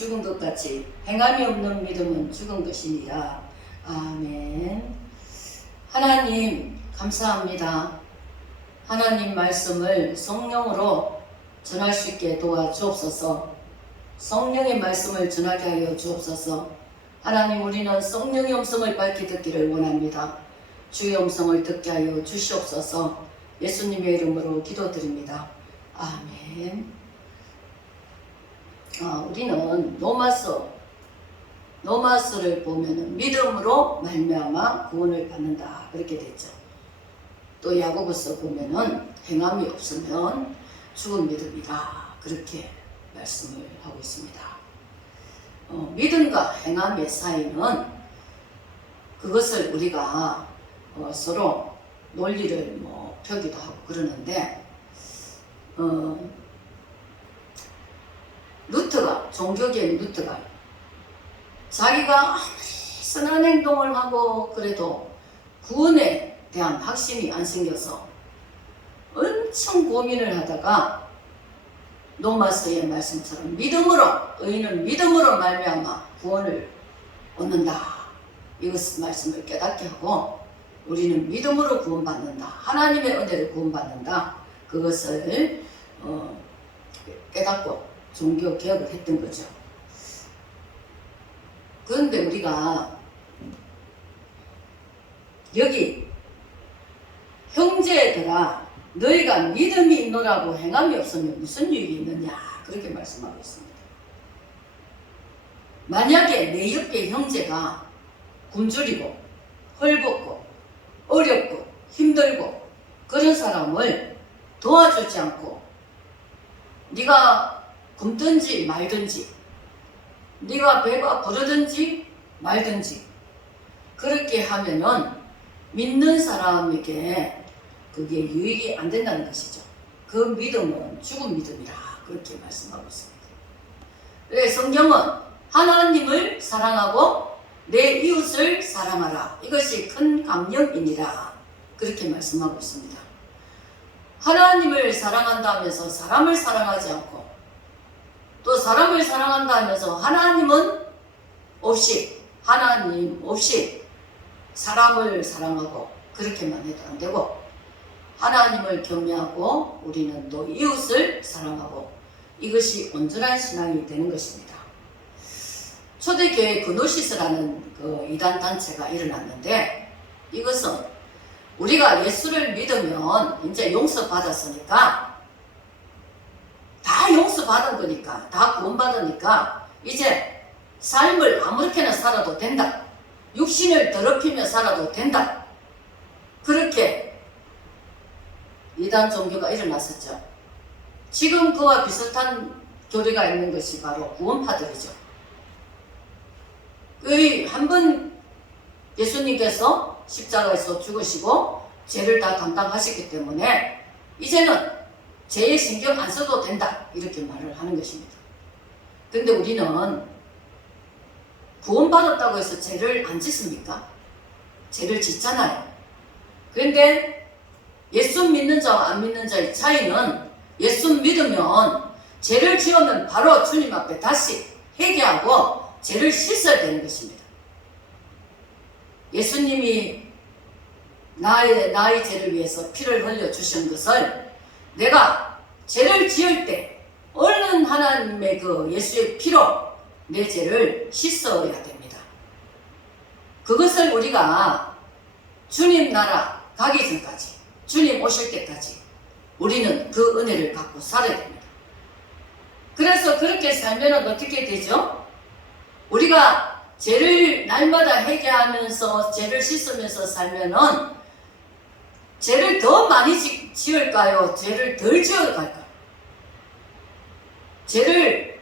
죽은 것 같이 행함이 없는 믿음은 죽은 것이니라. 아멘. 하나님 감사합니다. 하나님 말씀을 성령으로 전할 수 있게 도와주옵소서. 성령의 말씀을 전하게 하여 주옵소서. 하나님, 우리는 성령의 음성을 밝히 듣기를 원합니다. 주의 음성을 듣게 하여 주시옵소서. 예수님의 이름으로 기도드립니다. 아멘. 우리는 노마서를 보면은 믿음으로 말미암아 구원을 받는다 그렇게 됐죠. 또 야고보서 보면은 행함이 없으면 죽은 믿음이다 그렇게 말씀을 하고 있습니다. 믿음과 행함의 사이는 그것을 우리가 서로 논리를 펴기도 하고 그러는데, 종교계의 루터가 자기가 아무리 선한 행동을 하고 그래도 구원에 대한 확신이 안 생겨서 엄청 고민을 하다가 로마서의 말씀처럼 의인은 믿음으로 말미암아 구원을 얻는다, 이것 말씀을 깨닫게 하고 우리는 믿음으로 구원받는다, 하나님의 은혜를 구원받는다, 그것을 깨닫고 종교 개혁을 했던 거죠. 그런데 우리가 여기 형제들아 너희가 믿음이 있노라고 행함이 없으면 무슨 유익이 있느냐 그렇게 말씀하고 있습니다. 만약에 내 옆에 형제가 굶주리고 헐벗고 어렵고 힘들고 그런 사람을 도와주지 않고 네가 굶든지 말든지 네가 배가 부르든지 말든지 그렇게 하면은 믿는 사람에게 그게 유익이 안 된다는 것이죠. 그 믿음은 죽은 믿음이라 그렇게 말씀하고 있습니다. 그래서 성경은 하나님을 사랑하고 내 이웃을 사랑하라, 이것이 큰 강령이니라 그렇게 말씀하고 있습니다. 하나님을 사랑한다 하면서 사람을 사랑하지 않고 또 사람을 사랑한다 하면서 하나님 없이 사람을 사랑하고 그렇게만 해도 안 되고 하나님을 경외하고 우리는 또 이웃을 사랑하고 이것이 온전한 신앙이 되는 것입니다. 초대교회 그노시스라는 그 이단 단체가 일어났는데 이것은 우리가 예수를 믿으면 이제 용서받았으니까 다 용서받은 거니까 다 구원받으니까 이제 삶을 아무렇게나 살아도 된다, 육신을 더럽히며 살아도 된다, 그렇게 이단 종교가 일어났었죠. 지금 그와 비슷한 교리가 있는 것이 바로 구원파들이죠. 한 번 예수님께서 십자가에서 죽으시고 죄를 다 담당하셨기 때문에 이제는 죄에 신경 안 써도 된다 이렇게 말을 하는 것입니다. 근데 우리는 구원받았다고 해서 죄를 안 짓습니까? 죄를 짓잖아요. 그런데 예수 믿는 자와 안 믿는 자의 차이는 예수 믿으면 죄를 지으면 바로 주님 앞에 다시 회개하고 죄를 씻어야 되는 것입니다. 예수님이 나의 죄를 위해서 피를 흘려 주신 것을 내가 죄를 지을 때 얼른 하나님의 그 예수의 피로 내 죄를 씻어야 됩니다. 그것을 우리가 주님 나라 가기 전까지, 주님 오실 때까지 우리는 그 은혜를 갖고 살아야 됩니다. 그래서 그렇게 살면 어떻게 되죠? 우리가 죄를 날마다 회개하면서 죄를 씻으면서 살면은 죄를 더 많이 지을까요? 죄를 덜 지어갈까요? 죄를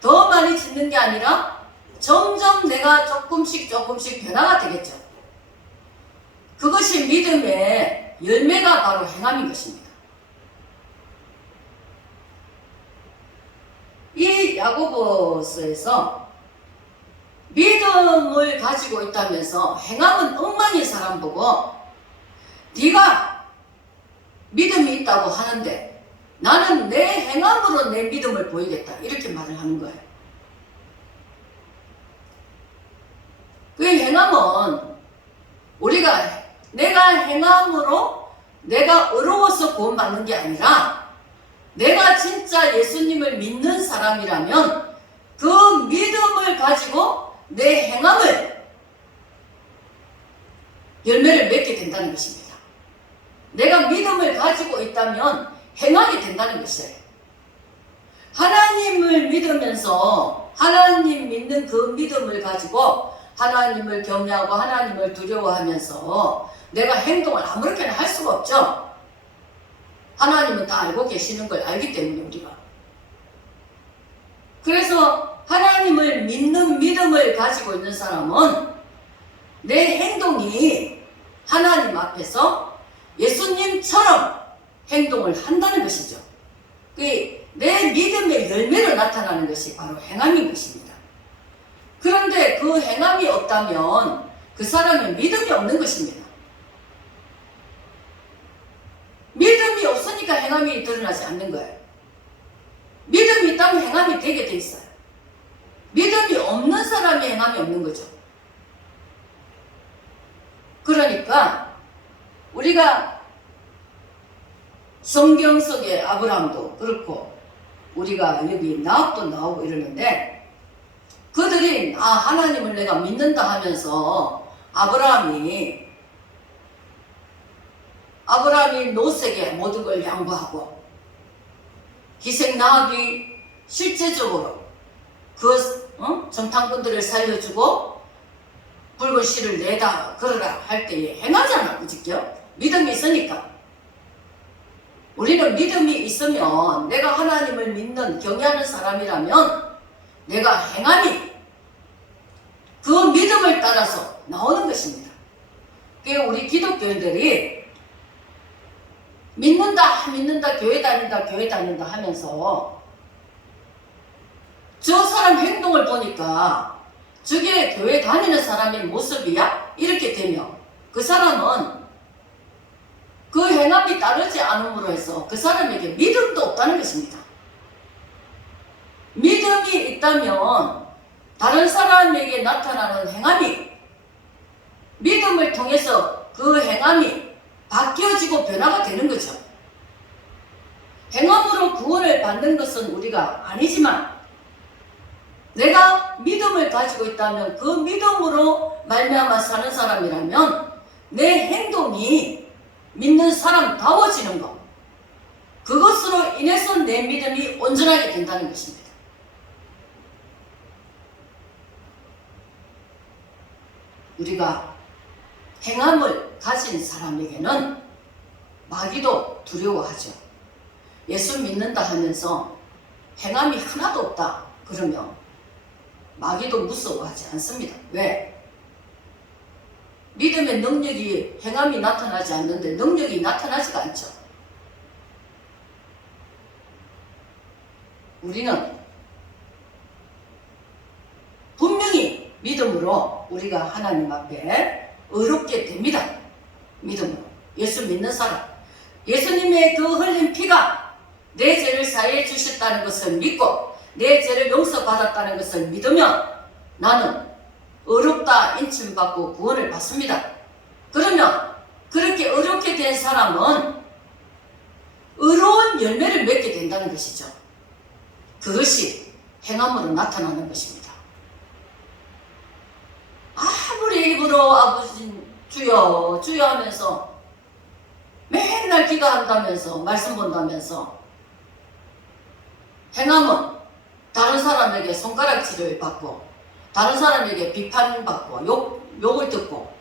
더 많이 짓는 게 아니라 점점 내가 조금씩 변화가 되겠죠. 그것이 믿음의 열매가 바로 행함인 것입니다. 이 야고보서에서 믿음을 가지고 있다면서 행함은 엉망인 사람 보고 네가 믿음이 있다고 하는데 나는 내 행함으로 내 믿음을 보이겠다 이렇게 말을 하는 거예요. 내가 행함으로 내가 의로워서 구원받는 게 아니라 내가 진짜 예수님을 믿는 사람이라면 그 믿음을 가지고 내 행함을 열매를 맺게 된다는 것입니다. 내가 믿음을 가지고 있다면 행하게 된다는 것이에요. 하나님을 믿으면서 하나님 믿는 그 믿음을 가지고 하나님을 경외하고 하나님을 두려워하면서 내가 행동을 아무렇게나 할 수가 없죠. 하나님은 다 알고 계시는 걸 알기 때문에 우리가. 그래서 하나님을 믿는 믿음을 가지고 있는 사람은 내 행동이 하나님 앞에서 예수님처럼 행동을 한다는 것이죠. 내 믿음의 열매로 나타나는 것이 바로 행함인 것입니다. 그런데 그 행함이 없다면 그 사람은 믿음이 없는 것입니다. 믿음이 없으니까 행함이 드러나지 않는 거예요. 믿음이 있다면 행함이 되게 돼 있어요. 믿음이 없는 사람이 행함이 없는 거죠. 그러니까 우리가 성경 속의 아브라함도 그렇고 우리가 여기 나합도 나오고 이러는데 그들이 하나님을 내가 믿는다 하면서 아브라함이 롯에게 모든 걸 양보하고 희생 나합이 실제적으로 그 정탐꾼들을 살려주고 붉은 실을 내다 걸어라 할 때에 행하잖아. 그죠? 믿음이 있으니까. 우리는 믿음이 있으면 내가 하나님을 믿는 경외하는 사람이라면 내가 행함이 그 믿음을 따라서 나오는 것입니다. 그게 우리 기독교인들이 믿는다 교회 다닌다 하면서 저 사람 행동을 보니까 저게 교회 다니는 사람의 모습이야? 이렇게 되면 그 사람은 그 행함이 따르지 않음으로 해서 그 사람에게 믿음도 없다는 것입니다. 믿음이 있다면 다른 사람에게 나타나는 행함이 믿음을 통해서 그 행함이 바뀌어지고 변화가 되는 거죠. 행함으로 구원을 받는 것은 우리가 아니지만 내가 믿음을 가지고 있다면 그 믿음으로 말미암아 사는 사람이라면 내 행동이 믿는 사람다워지는 것, 그것으로 인해서 내 믿음이 온전하게 된다는 것입니다. 우리가 행함을 가진 사람에게는 마귀도 두려워하죠. 예수 믿는다 하면서 행함이 하나도 없다 그러면 마귀도 무서워하지 않습니다. 왜? 믿음의 능력이 행함이 나타나지 않는데 능력이 나타나지가 않죠. 우리는 분명히 믿음으로 우리가 하나님 앞에 의롭게 됩니다. 믿음으로. 예수 믿는 사람. 예수님의 그 흘린 피가 내 죄를 사해 주셨다는 것을 믿고 내 죄를 용서받았다는 것을 믿으면 나는 의롭다 인침받고 구원을 받습니다. 그러면 그렇게 의롭게 된 사람은 의로운 열매를 맺게 된다는 것이죠. 그것이 행함으로 나타나는 것입니다. 아무리 입으로 아버지 주여 주여 하면서 맨날 기도한다면서 말씀 본다면서 행함은 다른 사람에게 손가락질을 받고 다른 사람에게 비판받고 욕을 듣고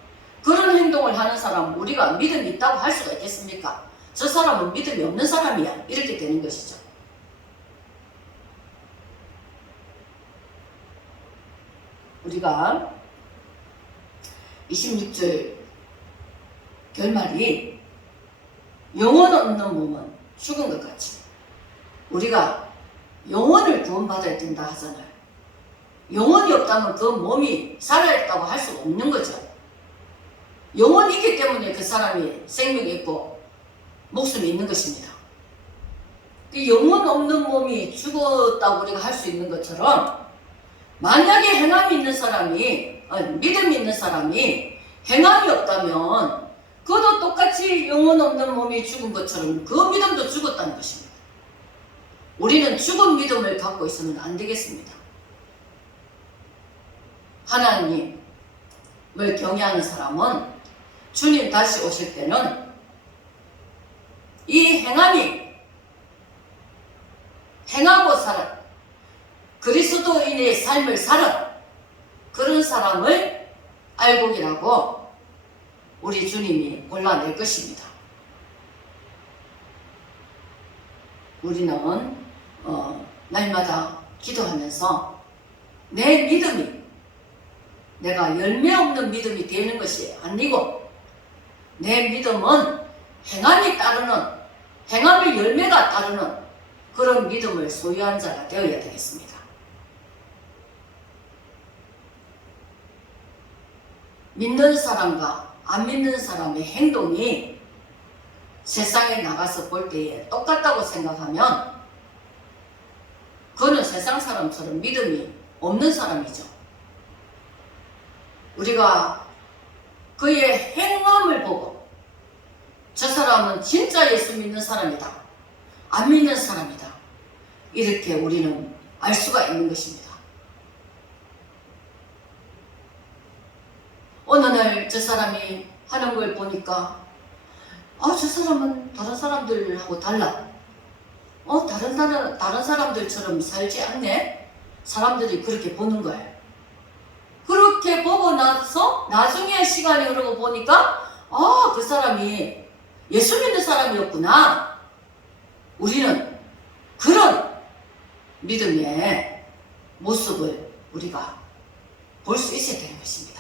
그런 행동을 하는 사람은 우리가 믿음이 있다고 할 수가 있겠습니까? 저 사람은 믿음이 없는 사람이야. 이렇게 되는 것이죠. 우리가 26절 결말이 영혼 없는 몸은 죽은 것 같이 우리가 영혼을 구원받아야 된다 하잖아요. 영혼이 없다면 그 몸이 살아있다고 할 수가 없는 거죠. 영혼이 있기 때문에 그 사람이 생명이 있고 목숨이 있는 것입니다. 영혼 없는 몸이 죽었다고 우리가 할 수 있는 것처럼 만약에 행함이 있는 사람이 믿음이 있는 사람이 행함이 없다면 그도 똑같이 영혼 없는 몸이 죽은 것처럼 그 믿음도 죽었다는 것입니다. 우리는 죽은 믿음을 갖고 있으면 안 되겠습니다. 하나님을 경외하는 사람은 주님 다시 오실 때는 이 행하고 살아 그리스도인의 삶을 살아 그런 사람을 알곡이라고 우리 주님이 골라낼 것입니다. 우리는 날마다 기도하면서 내 믿음이 내가 열매 없는 믿음이 되는 것이 아니고 내 믿음은 행함의 열매가 따르는 그런 믿음을 소유한 자가 되어야 되겠습니다. 믿는 사람과 안 믿는 사람의 행동이 세상에 나가서 볼 때에 똑같다고 생각하면 그는 세상 사람처럼 믿음이 없는 사람이죠. 우리가 그의 행함을 보고 저 사람은 진짜 예수 믿는 사람이다, 안 믿는 사람이다, 이렇게 우리는 알 수가 있는 것입니다. 어느 날 저 사람이 하는 걸 보니까 저 사람은 다른 사람들하고 달라. 다른 사람들처럼 살지 않네? 사람들이 그렇게 보는 거예요. 그렇게 보고 나서 나중에 시간이 흐르고 보니까 그 사람이 예수 믿는 사람이었구나. 우리는 그런 믿음의 모습을 우리가 볼 수 있어야 되는 것입니다.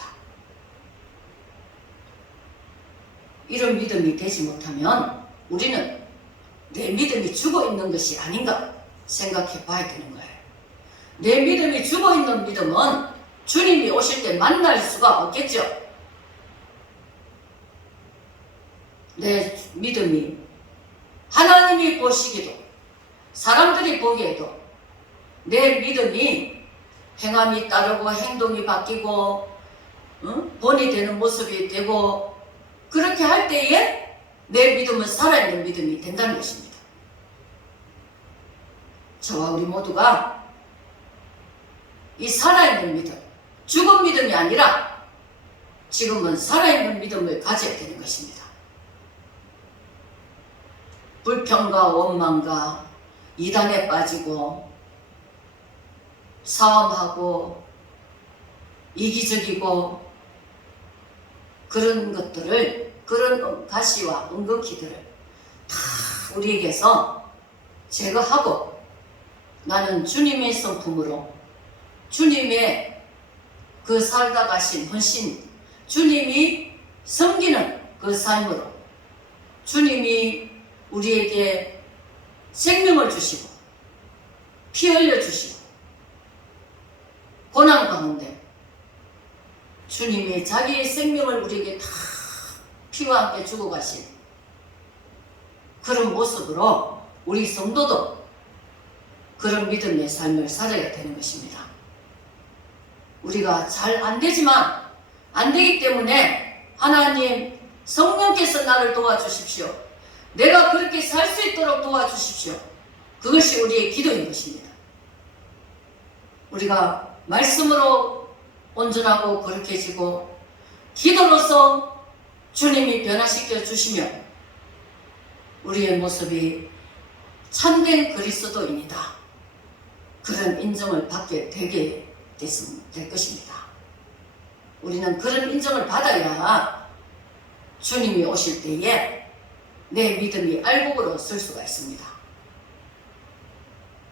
이런 믿음이 되지 못하면 우리는 내 믿음이 죽어 있는 것이 아닌가 생각해 봐야 되는 거예요. 내 믿음이 죽어 있는 믿음은 주님이 오실 때 만날 수가 없겠죠. 내 믿음이 하나님이 보시기도 사람들이 보기에도 내 믿음이 행함이 따르고 행동이 바뀌고 본이 되는 모습이 되고 그렇게 할 때에 내 믿음은 살아있는 믿음이 된다는 것입니다. 저와 우리 모두가 이 살아있는 믿음, 죽은 믿음이 아니라 지금은 살아있는 믿음을 가져야 되는 것입니다. 불평과 원망과 이단에 빠지고 싸움하고 이기적이고 그런 것들을, 그런 가시와 은근키들을 다 우리에게서 제거하고 나는 주님의 성품으로 주님의 그 살다 가신 헌신, 주님이 섬기는 그 삶으로 주님이 우리에게 생명을 주시고 피 흘려 주시고 고난 가운데 주님이 자기의 생명을 우리에게 다 피와 함께 주고 가신 그런 모습으로 우리 성도도 그런 믿음의 삶을 살아야 되는 것입니다. 우리가 잘 안 되지만 안 되기 때문에 하나님 성령께서 나를 도와주십시오. 내가 그렇게 살 수 있도록 도와주십시오. 그것이 우리의 기도인 것입니다. 우리가 말씀으로 온전하고 거룩해지고 기도로서 주님이 변화시켜 주시며 우리의 모습이 참된 그리스도인이다, 그런 인정을 받게 되게 될 것입니다. 우리는 그런 인정을 받아야 주님이 오실 때에 내 믿음이 알곡으로 설 수가 있습니다.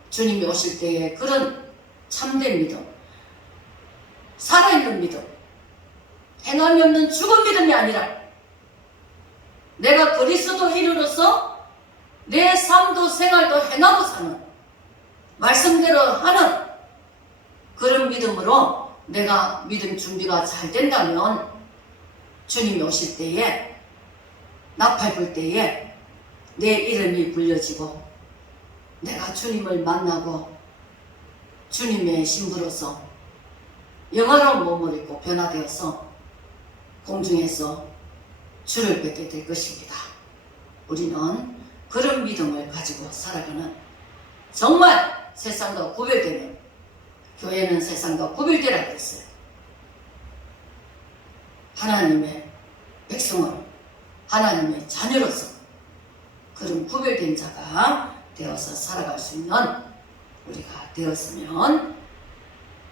주님이 오실 때에 그런 참된 믿음, 살아있는 믿음, 행함이 없는 죽은 믿음이 아니라 내가 그리스도인으로서 내 삶도 생활도 행하고 사는, 말씀대로 하는 그런 믿음으로 내가 믿음 준비가 잘 된다면 주님이 오실 때에, 나팔 불 때에 내 이름이 불려지고 내가 주님을 만나고 주님의 신부로서 영화로운 몸을 입고 변화되어서 공중에서 주를 뵙게 될 것입니다. 우리는 그런 믿음을 가지고 살아가는 정말 세상과 구별되는, 교회는 세상과 구별되라고 했어요. 하나님의 백성은 하나님의 자녀로서 그런 구별된 자가 되어서 살아갈 수 있는 우리가 되었으면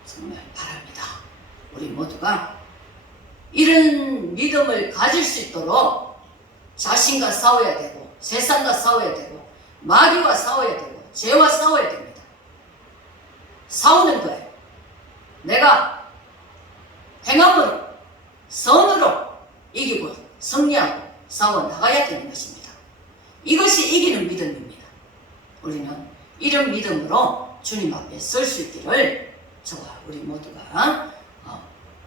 정말 바랍니다. 우리 모두가 이런 믿음을 가질 수 있도록 자신과 싸워야 되고, 세상과 싸워야 되고, 마귀와 싸워야 되고, 죄와 싸워야 됩니다. 싸우는 거예요. 내가 행함으로, 선으로 이기고 승리하고 싸워 나가야 되는 것입니다. 이것이 이기는 믿음입니다. 우리는 이런 믿음으로 주님 앞에 설 수 있기를, 저와 우리 모두가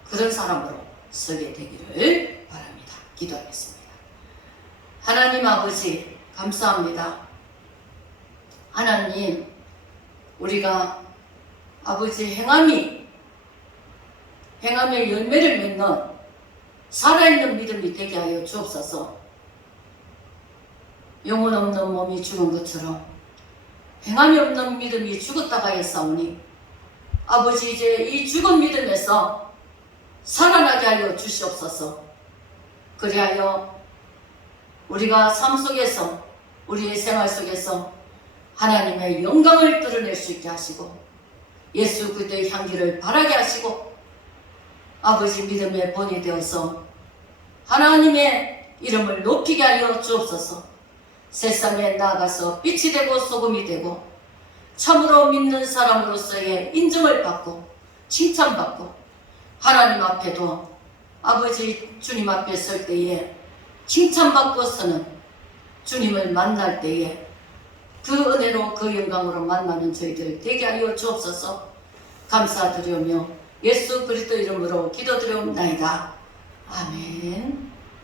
그런 사람으로 서게 되기를 바랍니다. 기도하겠습니다. 하나님 아버지, 감사합니다. 하나님, 우리가 아버지 행함의 열매를 맺는 살아있는 믿음이 되게 하여 주옵소서. 영혼 없는 몸이 죽은 것처럼 행함이 없는 믿음이 죽었다가 했사오니 아버지, 이제 이 죽은 믿음에서 살아나게 하여 주시옵소서. 그리하여 우리가 삶 속에서, 우리의 생활 속에서 하나님의 영광을 드러낼 수 있게 하시고 예수 그리스도의 향기를 바라게 하시고 아버지 믿음의 본이 되어서 하나님의 이름을 높이게 하여 주옵소서. 세상에 나아가서 빛이 되고 소금이 되고 참으로 믿는 사람으로서의 인정을 받고 칭찬받고 하나님 앞에도 아버지 주님 앞에 설 때에 칭찬받고 서는 주님을 만날 때에 그 은혜로 그 영광으로 만나는 저희들 되게 하여 주옵소서. 감사드리며 예수 그리스도 이름으로 기도드리옵나이다. 아멘.